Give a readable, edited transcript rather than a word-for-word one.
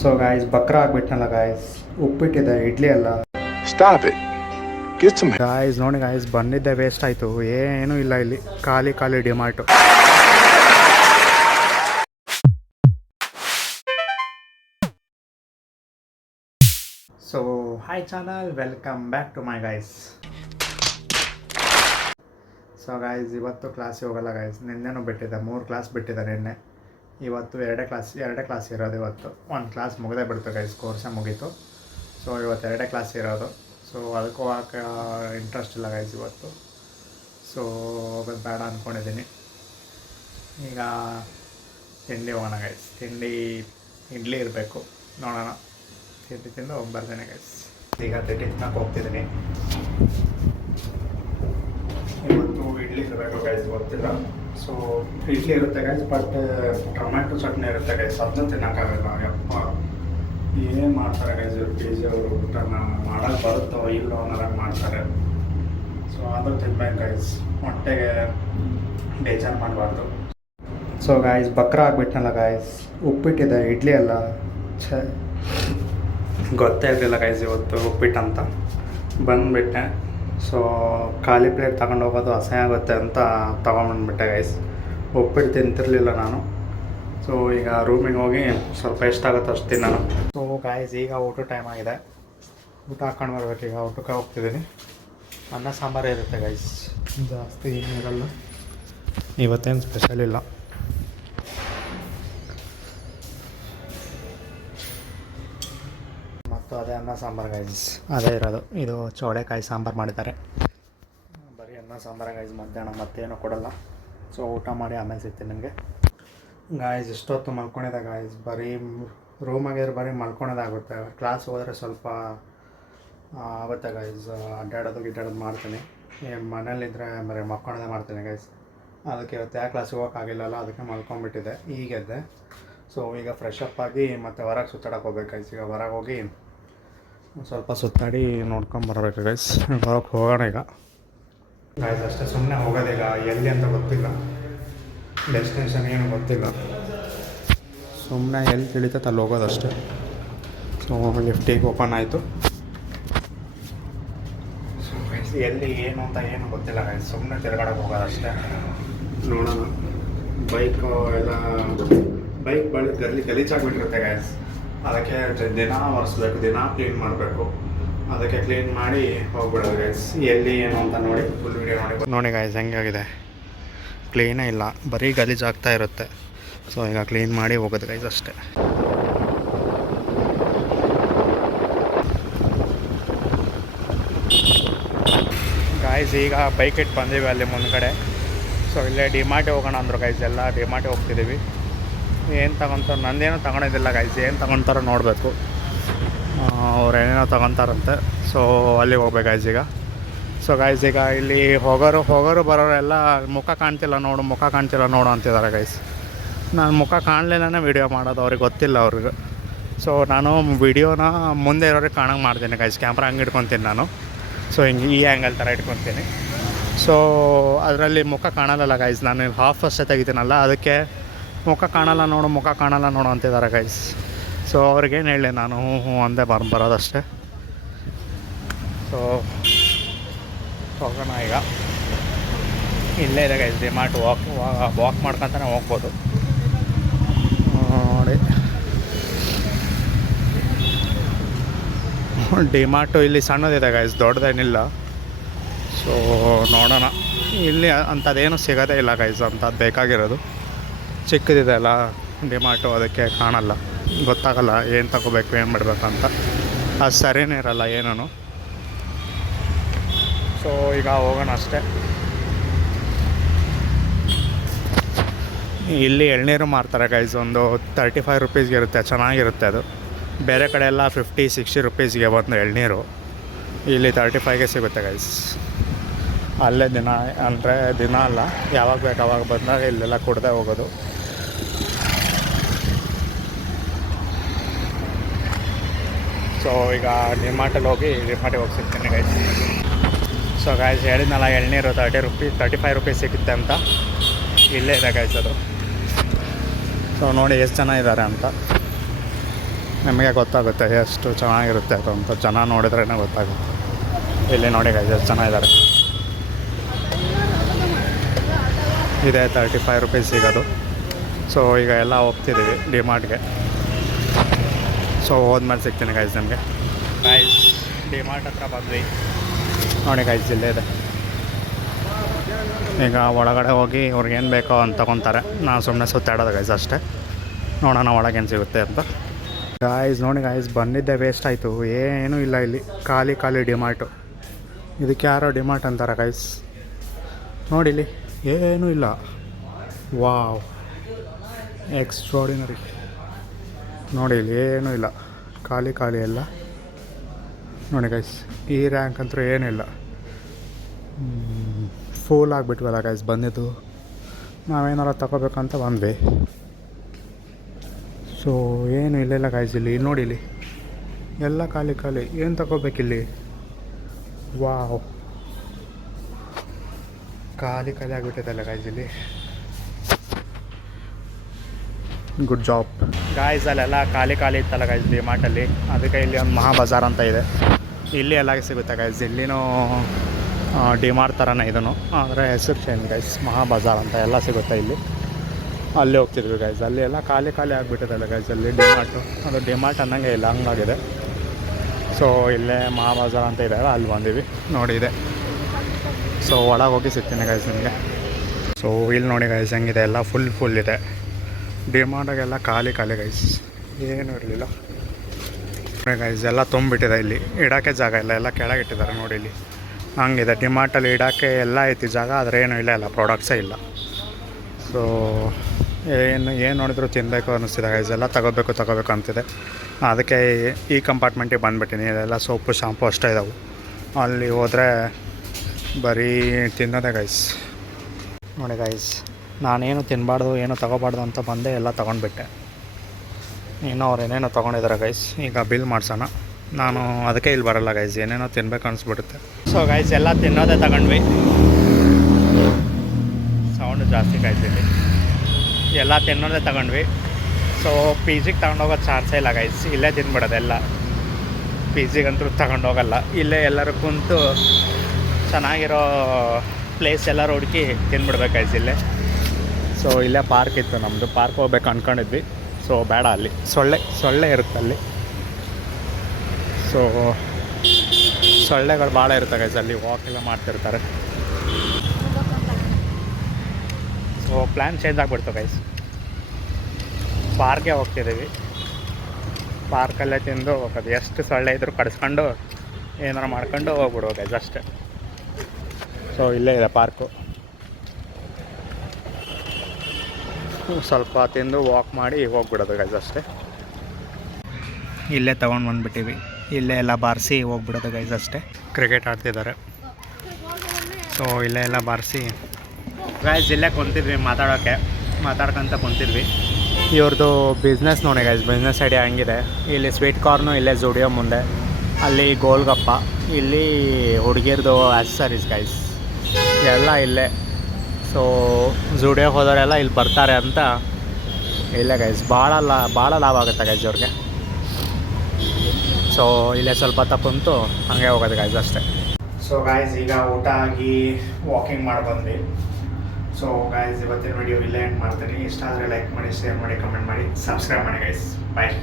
So guys ಬಕ್ರ ಆಗ್ಬಿಟ್ನಲ್ಲ guys, ಉಪ್ಪಿಟ್ಟಿದೆ ಇಡ್ಲಿ ಅಲ್ಲ. Stop it. Get some. Guys ನೋಡಿ ಗಾಯ್ಸ್, ಬಂದಿದ್ದೆ ವೇಸ್ಟ್ ಆಯಿತು, ಏನೂ ಇಲ್ಲ ಇಲ್ಲಿ, ಖಾಲಿ ಖಾಲಿ DMart. So hi channel, welcome back to my guys. So guys, ಇವತ್ತು ಕ್ಲಾಸಿಗೆ ಹೋಗಲ್ಲ ಗಾಯ್ಸ್, ನಿನ್ನೆನೂ ಬಿಟ್ಟಿದ್ದೆ, 3 ಕ್ಲಾಸ್ ಬಿಟ್ಟಿದ್ದೆ ನಿನ್ನೆ. ಇವತ್ತು ಎರಡೇ ಕ್ಲಾಸ್ ಇರೋದು. ಇವತ್ತು ಒಂದು ಕ್ಲಾಸ್ ಮುಗಿದೇ ಬಿಡ್ತು ಗೈಸ್, ಕೋರ್ಸೇ ಮುಗೀತು. ಸೊ ಇವತ್ತು ಎರಡೇ ಕ್ಲಾಸ್ ಇರೋದು. ಸೊ ಅದಕ್ಕೆ ಹೋಗೋಕೆ ಇಂಟ್ರೆಸ್ಟ್ ಇಲ್ಲ ಗೈಸ್ ಇವತ್ತು. ಸೊ ಹೋಗೋದು ಬೇಡ ಅಂದ್ಕೊಂಡಿದ್ದೀನಿ. ಈಗ ತಿಂಡಿ ಹೋಗೋಣ ಗೈಸ್, ಇಡ್ಲಿ ಇರಬೇಕು, ನೋಡೋಣ. ತಿಂಡಿ ತಿಂದು ಹೋಗಿ ಬರ್ತೀನಿ ಗೈಸ್. ಈಗ ತಿಂಡಿ ತಿನ್ನಕ್ಕೆ ಹೋಗ್ತಿದ್ದೀನಿ. ಇವತ್ತು ಇಡ್ಲಿ ಇರಬೇಕು ಗೈಸ್, ಗೊತ್ತಿಲ್ಲ. ಸೊ ಇಡ್ಲಿ ಇರುತ್ತೆ ಗೈಸ್, ಬಟ್ ಟೊಮ್ಯಾಟೊ ಚಟ್ನಿ ಇರುತ್ತೆ ಗೈಸ್, ಅದನ್ನ ತಿನ್ನೋಕ್ಕಾಗಲ್ಲ. ಯಪ್ಪ ಏನು ಮಾಡ್ತಾರೆ ಗೈಸ್ ಇವರು, ಪಿ ಜಿ ಅವರು ಊಟನ ಮಾಡೋಕ್ಕೆ ಬರುತ್ತೋ ಇಲ್ಲೋ ಅನ್ನೋದಾಗಿ ಮಾಡ್ತಾರೆ. ಸೊ ಅದು ತಿನ್ಬೇಕು ಗೈಸ್, ಹೊಟ್ಟೆಗೆ ಬೇಜಾರು ಮಾಡಬಾರ್ದು. ಸೊ ಗಾಯ್ಸ್, ಬಕ್ರ ಆಗಿಬಿಟ್ನಲ್ಲ ಗಾಯ್ಸ್, ಉಪ್ಪಿಟ್ಟಿದೆ ಇಡ್ಲಿ ಅಲ್ಲ. ಗೊತ್ತೇ ಇರಲಿಲ್ಲ ಗೈಸ್ ಇವತ್ತು ಉಪ್ಪಿಟ್ಟು ಅಂತ, ಬಂದುಬಿಟ್ಟೆ. ಸೊ ಖಾಲಿ ಪ್ಲೇಟ್ ತಗೊಂಡು ಹೋಗೋದು ಅಸಹ್ಯ ಆಗುತ್ತೆ ಅಂತ ತೊಗೊಂಬಂದ್ಬಿಟ್ಟೆ ಗೈಸ್. ಉಪ್ಪಿಟ್ಟು ತಿಂತಿರಲಿಲ್ಲ ನಾನು. ಸೊ ಈಗ ರೂಮಿಗೆ ಹೋಗಿ ಸ್ವಲ್ಪ ಎಷ್ಟಾಗುತ್ತೋ ಅಷ್ಟು ತಿನ್ನೋಣ. ಸೊ ಗಾಯ್ಸ್, ಈಗ ಊಟ ಟೈಮ್ ಆಗಿದೆ, ಊಟ ಹಾಕೊಂಡು ಬರ್ಬೇಕು. ಈಗ ಊಟಕ್ಕೆ ಹೋಗ್ತಿದ್ದೀನಿ. ಅನ್ನ ಸಾಂಬಾರು ಇರುತ್ತೆ ಗೈಸ್, ಜಾಸ್ತಿ ಏನಿರಲ್ಲ, ಇವತ್ತೇನು ಸ್ಪೆಷಲ್ ಇಲ್ಲ. ಮತ್ತು ಅದೇ ಅನ್ನ ಸಾಂಬಾರು ಗೈಸ್, ಅದೇ ಇರೋದು. ಇದು ಚೌಳೆಕಾಯಿ ಸಾಂಬಾರು ಮಾಡಿದ್ದಾರೆ, ಬರೀ ಅನ್ನ ಸಾಂಬಾರು ಗೈಸ್. ಮಧ್ಯಾಹ್ನ ಮತ್ತೇನೂ ಕೊಡಲ್ಲ. ಸೊ ಊಟ ಮಾಡಿ ಆಮೇಲೆ ಸಿಗ್ತೀನಿ ನಿಮಗೆ ಗಾಯ್ಸ್. ಇಷ್ಟೊತ್ತು ಮಲ್ಕೊಂಡಿದ್ದೆ ಗಾಯ್ಸ್, ಬರೀ ರೂಮಾಗಿದ್ರೆ ಬರೀ ಮಲ್ಕೊಳೋದಾಗುತ್ತೆ. ಕ್ಲಾಸ್ ಹೋದರೆ ಸ್ವಲ್ಪ ಆಗುತ್ತೆ ಗೈಸ್, ಅಡ್ಡಾಡೋದು ಮಾಡ್ತೀನಿ. ಮನೇಲಿದ್ದರೆ ಬರೀ ಮಲ್ಕೊಳೋದೇ ಮಾಡ್ತೀನಿ ಗೈಸ್. ಅದಕ್ಕೆ ಇವತ್ತು ಯಾವ ಕ್ಲಾಸಿಗೆ ಹೋಗೋಕ್ಕಾಗಿಲ್ಲಲ್ಲ, ಅದಕ್ಕೆ ಮಲ್ಕೊಂಡ್ಬಿಟ್ಟಿದ್ದೆ. ಈಗೆದ್ದೆ. ಸೊ ಈಗ ಫ್ರೆಶ್ ಅಪ್ ಆಗಿ ಮತ್ತೆ ಹೊರಗೆ ಸುತ್ತಾಡಕ್ಕೆ ಹೋಗ್ಬೇಕು ಗೈಸ್. ಈಗ ಹೊರಗೆ ಹೋಗಿ ಸ್ವಲ್ಪ ಸುತ್ತಾಡಿ ನೋಡ್ಕೊಂಬರ್ಬೇಕು ಗೈಸ್. ಹೊರಗೆ ಹೋಗೋಣ ಈಗ ಗೈಸ್. ಅಷ್ಟೇ, ಸುಮ್ಮನೆ ಹೋಗೋದೀಗ, ಎಲ್ಲಿ ಅಂತ ಗೊತ್ತಿಲ್ಲ, ಡೆಸ್ಟಿನೇಷನ್ ಏನು ಗೊತ್ತಿಲ್ಲ. ಸುಮ್ಮನೆ ಎಲ್ಲಿ ತಿಳಿತೈತೆ ಅಲ್ಲಿ ಹೋಗೋದಷ್ಟೇ. ಸೊ ಲಿಫ್ಟಿಗೆ ಓಪನ್ ಆಯಿತು. ಸೊ ಗೈಸ್, ಎಲ್ಲಿ ಏನು ಅಂತ ಏನು ಗೊತ್ತಿಲ್ಲ ಗೈಸ್, ಸುಮ್ಮನೆ ತಿರ್ಗಾಡಕ್ಕೆ ಹೋಗೋದಷ್ಟೇ. ನೋಡೋಣ. ಬೈಕ್ ಗಲೀಜಾಗಿಬಿಟ್ಟಿರುತ್ತೆ ಗೈಸ್, ಅದಕ್ಕೆ ದಿನ ಒರೆಸ್ಬೇಕು, ದಿನ ಕ್ಲೀನ್ ಮಾಡಬೇಕು. ಅದಕ್ಕೆ ಕ್ಲೀನ್ ಮಾಡಿ ಹೋಗ್ಬಿಡೋದು ಗೈಸ್. ಎಲ್ಲಿ ಏನು ಅಂತ ನೋಡಿ ಫುಲ್ ವೀಡಿಯೋ ನೋಡಿ ಗೈಸ್. ಹೆಂಗಾಗಿದೆ, ಕ್ಲೀನೇ ಇಲ್ಲ, ಬರೀ ಗಲೀಜಾಗ್ತಾ ಇರುತ್ತೆ. ಸೊ ಈಗ ಕ್ಲೀನ್ ಮಾಡಿ ಹೋಗೋದು ಗೈಸ್ ಅಷ್ಟೇ. ಗಾಯ್ಸ್, ಈಗ ಬೈಕ್ ಇಟ್ಟು ಬಂದೀವಿ ಅಲ್ಲಿ ಮುಂದ್ಗಡೆ. ಸೊ ಇಲ್ಲೇ ಡಿಮಾರ್ಟಿಗೆ ಹೋಗೋಣ ಅಂದರು ಗೈಸ್, ಎಲ್ಲ ಡಿಮಾರ್ಟಿಗೆ ಹೋಗ್ತಿದ್ದೀವಿ. ಏನು ತಗೊತಾರೆ, ನಂದೇನೋ ತಗೊಳೋದಿಲ್ಲ ಗೈಸ್, ಏನು ತಗೊತಾರೋ ನೋಡಬೇಕು. ಅವ್ರು ಏನೇನೋ ತಗೊತಾರಂತೆ. ಸೊ ಅಲ್ಲಿಗೆ ಹೋಗ್ಬೇಕು ಗೈಸ್ ಈಗ. ಸೊ ಗೈಸ್, ಈಗ ಇಲ್ಲಿ ಹೋಗೋರು ಬರೋರೆಲ್ಲ ಮುಖ ಕಾಣ್ತಿಲ್ಲ ನೋಡು ಅಂತಿದ್ದಾರೆ ಗೈಸ್. ನಾನು ಮುಖ ಕಾಣಲಿಲ್ಲನೇ ವೀಡಿಯೋ ಮಾಡೋದು, ಅವ್ರಿಗೆ ಗೊತ್ತಿಲ್ಲ ಅವ್ರಿಗೆ. ಸೊ ನಾನು ವೀಡಿಯೋನ ಮುಂದೆ ಇರೋರಿಗೆ ಕಾಣಂಗೆ ಮಾಡ್ತೀನಿ ಗೈಸ್. ಕ್ಯಾಮ್ರಾ ಹಂಗೆ ಇಟ್ಕೊತೀನಿ ನಾನು. ಸೊ ಹಿಂಗೆ ಈ ಆ್ಯಂಗಲ್ ಥರ ಇಟ್ಕೊತೀನಿ. ಸೊ ಅದರಲ್ಲಿ ಮುಖ ಕಾಣಲ್ಲ ಗೈಸ್, ನಾನು ಹಾಫ್ ಅಷ್ಟೇ ತೆಗಿತೀನಲ್ಲ, ಅದಕ್ಕೆ ಮುಖ ಕಾಣಲ್ಲ ನೋಡು ಅಂತಿದ್ದಾರೆ ಗೈಸ್. ಸೊ ಅವ್ರಿಗೇನು ಹೇಳಿ, ನಾನು ಹ್ಞೂ ಅಂದೇ ಬರೋದಷ್ಟೇ. ಸೊ ಹೋಗೋಣ ಈಗ. ಇಲ್ಲೇ ಇದೆ ಗೈಸ್ ಡಿಮಾರ್ಟ್, ವಾಕ್ ಮಾಡ್ಕೊತಾನೆ ಹೋಗ್ಬೋದು ನೋಡಿ. ಡಿಮಾರ್ಟು ಇಲ್ಲಿ ಸಣ್ಣದಿದೆ ಗೈಸ್, ದೊಡ್ಡದೇನಿಲ್ಲ. ಸೊ ನೋಡೋಣ. ಇಲ್ಲಿ ಅಂಥದ್ದೇನು ಸಿಗೋದೇ ಇಲ್ಲ ಗೈಸ್, ಅಂಥದ್ದು ಬೇಕಾಗಿರೋದು ಚಿಕ್ಕದಿದೆ ಅಲ್ಲ ಡಿಮಾರ್ಟು, ಅದಕ್ಕೆ ಕಾಣಲ್ಲ, ಗೊತ್ತಾಗಲ್ಲ ಏನು ತಗೋಬೇಕು ಏನು ಮಾಡಬೇಕಂತ. ಅದು ಸರಿಯೇ ಇರಲ್ಲ ಏನೂ. ಸೊ ಈಗ ಹೋಗೋಣ ಅಷ್ಟೇ. ಇಲ್ಲಿ ಎಳ್ನೀರು ಮಾರ್ತಾರೆ ಗೈಸ್, ಒಂದು 35 ರುಪೀಸ್ಗೆ ಇರುತ್ತೆ, ಚೆನ್ನಾಗಿರುತ್ತೆ ಅದು. ಬೇರೆ ಕಡೆ ಎಲ್ಲ 50-60 ರುಪೀಸ್ಗೆ ಒಂದು ಎಳ್ನೀರು, ಇಲ್ಲಿ 35ಗೆ ಸಿಗುತ್ತೆ ಗೈಸ್. ಅಲ್ಲೇ ದಿನ ಅಲ್ಲ, ಯಾವಾಗ ಬೇಕು ಅವಾಗ ಬಂದಾಗ ಇಲ್ಲೆಲ್ಲ ಕುಡ್ದೇ ಹೋಗೋದು. ಸೊ ಈಗ ಡಿಮಾರ್ಟಿಗೆ ಹೋಗಿ ಸಿಗ್ತೀನಿ ಗೈಸ್. ಸೊ ಗಾಯ್ಸ್, ಹೇಳಿದ್ನಲ್ಲ ಎಳ್ನೀರು 35 ರುಪೀಸ್ ಸಿಗುತ್ತೆ ಅಂತ. ಇಲ್ಲೇ ಇದೆ ಗೈಸ್ ಅದು. ಸೊ ನೋಡಿ ಎಷ್ಟು ಜನ ಇದ್ದಾರೆ ಅಂತ. ನಿಮಗೆ ಗೊತ್ತಾಗುತ್ತೆ ಎಷ್ಟು ಚೆನ್ನಾಗಿರುತ್ತೆ ಅದು ಅಂತ. ಜನ ನೋಡಿದ್ರೇ ಗೊತ್ತಾಗುತ್ತೆ. ಇಲ್ಲಿ ನೋಡಿ ಗೈಸ್ ಎಷ್ಟು ಜನ ಇದ್ದಾರೆ. ಇದೆ 35 ರುಪೀಸ್ ಸಿಗೋದು. ಸೊ ಈಗ ಎಲ್ಲ ಹೋಗ್ತಿದ್ದೀವಿ ಡಿಮಾರ್ಟ್ಗೆ. ಸೊ ಹೋದ್ಮೇಲೆ ಸಿಗ್ತೀನಿ ಗೈಸ್ ನಿಮಗೆ. ಗೈಸ್ ಡಿಮಾರ್ಟ್ ಹತ್ರ ಬಂದ್ವಿ ನೋಡಿ ಗೈಸ್, ಇಲ್ಲೇ ಇದೆ. ಈಗ ಒಳಗಡೆ ಹೋಗಿ ಅವ್ರಿಗೇನು ಬೇಕೋ ಅಂತ ತೊಗೊತಾರೆ. ನಾನು ಸುಮ್ಮನೆ ಸುತ್ತಾಡೋದು ಗೈಸ್ ಅಷ್ಟೇ. ನೋಡೋಣ ಒಳಗೇನು ಸಿಗುತ್ತೆ ಅಂತ. ಗಾಯ್ಸ್ ನೋಡಿ ಗಾಯ್ಸ್, ಬಂದಿದ್ದೆ ವೇಸ್ಟ್ ಆಯಿತು. ಏನೂ ಇಲ್ಲ ಇಲ್ಲಿ, ಖಾಲಿ ಖಾಲಿ ಡಿಮಾರ್ಟು. ಇದಕ್ಕೆ ಯಾರೋ ಡಿಮಾರ್ಟ್ ಅಂತಾರೆ ಗೈಸ್. ನೋಡಿಲಿ ಏನೂ ಇಲ್ಲ. Wow, extraordinary. ನೋಡಿ ಇಲ್ಲಿ ಏನೂ ಇಲ್ಲ, ಖಾಲಿ ಖಾಲಿ ಎಲ್ಲ. ನೋಡಿ ಗೈಸ್, ಈ ರ್ಯಾಂಕ್ ಅಂತೂ ಏನಿಲ್ಲ, ಫೂಲ್ ಆಗಿಬಿಟ್ವಲ್ಲ ಗೈಸ್. ಬಂದಿದ್ದು ನಾವೇನಾರು ತಗೋಬೇಕಂತ ಬಂದ್ವಿ. ಸೊ ಏನು ಇಲ್ಲ ಗೈಸ್ ಇಲ್ಲಿ. ನೋಡಿ ಇಲ್ಲಿ ಎಲ್ಲ ಖಾಲಿ ಖಾಲಿ. ಏನು ತಗೋಬೇಕಿಲ್ಲಿ? ವಾವ್, ಖಾಲಿ ಖಾಲಿ ಆಗಿಬಿಟ್ಟಿದ್ದಲ್ಲ ಗೈಸ್ ಇಲ್ಲಿ. Good job guys. ಅಲ್ಲೆಲ್ಲ ಖಾಲಿ ಖಾಲಿ ಇತ್ತಲ್ಲ ಗೈಸ್ ಡಿಮಾರ್ಟಲ್ಲಿ. ಅದಕ್ಕೆ ಇಲ್ಲಿ ಒಂದು ಮಹಾ ಬಜಾರ್ ಅಂತ ಇದೆ. ಇಲ್ಲಿ ಎಲ್ಲ ಸಿಗುತ್ತೆ ಗೈಸ್. ಇಲ್ಲಿನೂ ಡಿಮಾರ್ಟ್ ಥರನೇ ಇದನ್ನು, ಆದರೆ ಹೆಸರು ಚೇಂಜ್ ಗೈಸ್. ಮಹಾ ಬಜಾರ್ ಅಂತ ಎಲ್ಲ ಸಿಗುತ್ತೆ ಇಲ್ಲಿ. ಅಲ್ಲಿ ಹೋಗ್ತಿದ್ವಿ ಗೈಸ್. ಅಲ್ಲಿ ಎಲ್ಲ ಖಾಲಿ ಖಾಲಿ ಆಗಿಬಿಟ್ಟಿದ್ದಲ್ಲ ಗೈಸ್ ಅಲ್ಲಿ ಡಿಮಾರ್ಟು. ಅದು ಡಿಮಾರ್ಟ್ ಅನ್ನಂಗೆ ಇಲ್ಲ, ಹಂಗಾಗಿದೆ. ಸೊ ಇಲ್ಲೇ ಮಹಾ ಬಜಾರ್ ಅಂತ ಇದೆ, ಅಲ್ಲಿ ಬಂದೀವಿ. ನೋಡಿ ಇದೆ. ಸೊ ಒಳಗೆ ಹೋಗಿ ಸಿಗ್ತೀನಿ ಗೈಸ್ ನಿಮಗೆ. ಸೊ ಇಲ್ಲಿ ನೋಡಿ ಗೈಸ್ ಹೆಂಗಿದೆ, ಎಲ್ಲ ಫುಲ್ ಇದೆ. ಡಿಮಾರ್ಟಾಗೆಲ್ಲ ಖಾಲಿ ಖಾಲಿ ಗೈಸ್, ಏನೂ ಇರಲಿಲ್ಲ ಗೈಸ್. ಎಲ್ಲ ತುಂಬಿಟ್ಟಿದೆ ಇಲ್ಲಿ, ಇಡೋಕ್ಕೆ ಜಾಗ ಇಲ್ಲ, ಎಲ್ಲ ಕೆಳಗೆ ಇಟ್ಟಿದ್ದಾರೆ ನೋಡಿ ಇಲ್ಲಿ. ಹಂಗಿದೆ ಡಿಮಾರ್ಟಲ್ಲಿ ಇಡೋಕ್ಕೆ ಎಲ್ಲ ಐತಿ ಜಾಗ, ಆದರೆ ಏನೂ ಇಲ್ಲ ಪ್ರಾಡಕ್ಟ್ಸೇ ಇಲ್ಲ. ಸೊ ಏನು ನೋಡಿದ್ರು ತಿನ್ನಬೇಕು ಅನ್ನಿಸ್ತಿದೆ ಗೈಸ್. ಎಲ್ಲ ತಗೋಬೇಕು ಅಂತಿದೆ. ಅದಕ್ಕೆ ಈ ಕಂಪಾರ್ಟ್ಮೆಂಟಿಗೆ ಬಂದುಬಿಟ್ಟಿನಿ. ಇದೆಲ್ಲ ಸೋಪು ಶಾಂಪು ಅಷ್ಟೇ ಇದ್ದಾವೆ. ಅಲ್ಲಿ ಹೋದರೆ ಬರೀ ತಿನ್ನೋದೇ ಗೈಸ್. ನೋಡಿ ಗೈಸ್, ನಾನೇನು ತಿನ್ನಬಾರ್ದು ಏನು ತೊಗೋಬಾರ್ದು ಅಂತ ಬಂದೆ, ಎಲ್ಲ ತೊಗೊಂಡ್ಬಿಟ್ಟೆ. ಇನ್ನೂ ಅವ್ರು ಏನೇನೋ ತೊಗೊಂಡಿದ್ದಾರೆ ಗೈಸ್. ಈಗ ಬಿಲ್ ಮಾಡ್ಸೋಣ. ನಾನು ಅದಕ್ಕೆ ಇಲ್ಲಿ ಬರೋಲ್ಲ ಗೈಸ್, ಏನೇನೋ ತಿನ್ಬೇಕು ಅನಿಸ್ಬಿಡುತ್ತೆ. ಸೊ ಗೈಸ್ ಎಲ್ಲ ತಿನ್ನೋದೇ ತಗೊಂಡ್ವಿ. ಸೌಂಡು ಜಾಸ್ತಿ ಗೈಸ್ ಇಲ್ಲಿ. ಎಲ್ಲ ತಿನ್ನೋದೇ ತಗೊಂಡ್ವಿ. ಸೊ ಪಿ ಜಿಗೆ ತಗೊಂಡೋಗೋದು ಚಾನ್ಸೇ ಇಲ್ಲ ಗೈಸ್. ಇಲ್ಲೇ ತಿನ್ಬಿಡೋದೆಲ್ಲ. ಪಿ ಜಿಗಂತೂ ತಗೊಂಡೋಗಲ್ಲ. ಇಲ್ಲೇ ಎಲ್ಲರೂ ಕುಂತು ಚೆನ್ನಾಗಿರೋ ಪ್ಲೇಸ್ ಎಲ್ಲರೂ ಹುಡುಕಿ ತಿನ್ಬಿಡ್ಬೇಕು ಗೈಸ್ ಇಲ್ಲೇ. ಸೊ ಇಲ್ಲೇ ಪಾರ್ಕ್ ಇತ್ತು ನಮ್ಮದು. ಪಾರ್ಕ್ ಹೋಗ್ಬೇಕು ಅಂದ್ಕೊಂಡಿದ್ವಿ. ಸೊ ಬೇಡ, ಅಲ್ಲಿ ಸೊಳ್ಳೆ ಇರುತ್ತೆ ಅಲ್ಲಿ. ಸೊ ಸೊಳ್ಳೆಗಳು ಭಾಳ ಇರ್ತವೆ ಗೈಸ್ ಅಲ್ಲಿ, ವಾಕೆಲ್ಲ ಮಾಡ್ತಿರ್ತಾರೆ. ಸೊ ಪ್ಲ್ಯಾನ್ ಚೇಂಜ್ ಆಗಿಬಿಡ್ತು ಗೈಸ್. ಪಾರ್ಕ್ಗೆ ಹೋಗ್ತಿದ್ದೀವಿ. ಪಾರ್ಕಲ್ಲೇ ತಿಂದು ಹೋಗೋದು. ಎಷ್ಟು ಸೊಳ್ಳೆ ಇದ್ರೂ ಕಡಿಸ್ಕೊಂಡು ಏನಾರು ಮಾಡ್ಕೊಂಡು ಹೋಗ್ಬಿಡೋದು ಗೈಸ್ ಅಷ್ಟೇ. ಸೊ ಇಲ್ಲೇ ಇದೆ ಪಾರ್ಕು. ಸ್ವಲ್ಪ ತಿಂದು ವಾಕ್ ಮಾಡಿ ಹೋಗ್ಬಿಡೋದು ಗೈಸ್ ಅಷ್ಟೇ. ಇಲ್ಲೇ ತೊಗೊಂಡು ಬಂದುಬಿಟ್ಟಿವಿ. ಇಲ್ಲೇ ಎಲ್ಲ ಬಾರಿಸಿ ಹೋಗ್ಬಿಡೋದು ಗೈಸ್ ಅಷ್ಟೇ. ಕ್ರಿಕೆಟ್ ಆಡ್ತಿದ್ದಾರೆ. ಸೊ ಇಲ್ಲೇ ಎಲ್ಲ ಬಾರಿಸಿ ಗೈಸ್ ಇಲ್ಲೇ ಕುಂತಿದ್ವಿ ಮಾತಾಡ್ಕೊತ ಕುಂತಿದ್ವಿ. ಇವ್ರದ್ದು ಬಿಸ್ನೆಸ್ ನೋಡಿ ಗೈಸ್, ಬಿಸ್ನೆಸ್ ಐಡಿಯಾ ಹಂಗಿದೆ. ಇಲ್ಲಿ ಸ್ವೀಟ್ ಕಾರ್ನು ಇಲ್ಲೇ ಜುಡಿಯೋ ಮುಂದೆ, ಅಲ್ಲಿ ಗೋಲ್ಗಪ್ಪ, ಇಲ್ಲಿ ಹುಡುಗಿರ್ದು ಆಕ್ಸಸರೀಸ್ ಗೈಸ್ ಎಲ್ಲ ಇಲ್ಲೇ. ಸೊ ಜುಡಿಯೋಗೆ ಹೋದವರೆಲ್ಲ ಇಲ್ಲಿ ಬರ್ತಾರೆ ಅಂತ ಇಲ್ಲೇ ಗೈಸ್. ಭಾಳ ಲಾಭ ಆಗುತ್ತೆ ಗೈಸ್ ಅವ್ರಿಗೆ. ಸೊ ಇಲ್ಲೇ ಸ್ವಲ್ಪ ಕುಂತು ಹಾಗೆ ಹೋಗೋದು ಗೈಸ್ ಅಷ್ಟೇ. ಸೊ ಗೈಸ್ ಈಗ ಊಟ ಆಗಿ ವಾಕಿಂಗ್ ಮಾಡಿ ಬಂದ್ವಿ. ಸೊ ಗೈಸ್ ಇವತ್ತಿನ ವಿಡಿಯೋ ಇಲ್ಲೇ ಎಂಡ್ ಮಾಡ್ತೀನಿ. ಇಷ್ಟ ಆದರೆ ಲೈಕ್ ಮಾಡಿ, ಶೇರ್ ಮಾಡಿ, ಕಮೆಂಟ್ ಮಾಡಿ, ಸಬ್ಸ್ಕ್ರೈಬ್ ಮಾಡಿ ಗೈಸ್. ಬಾಯ್.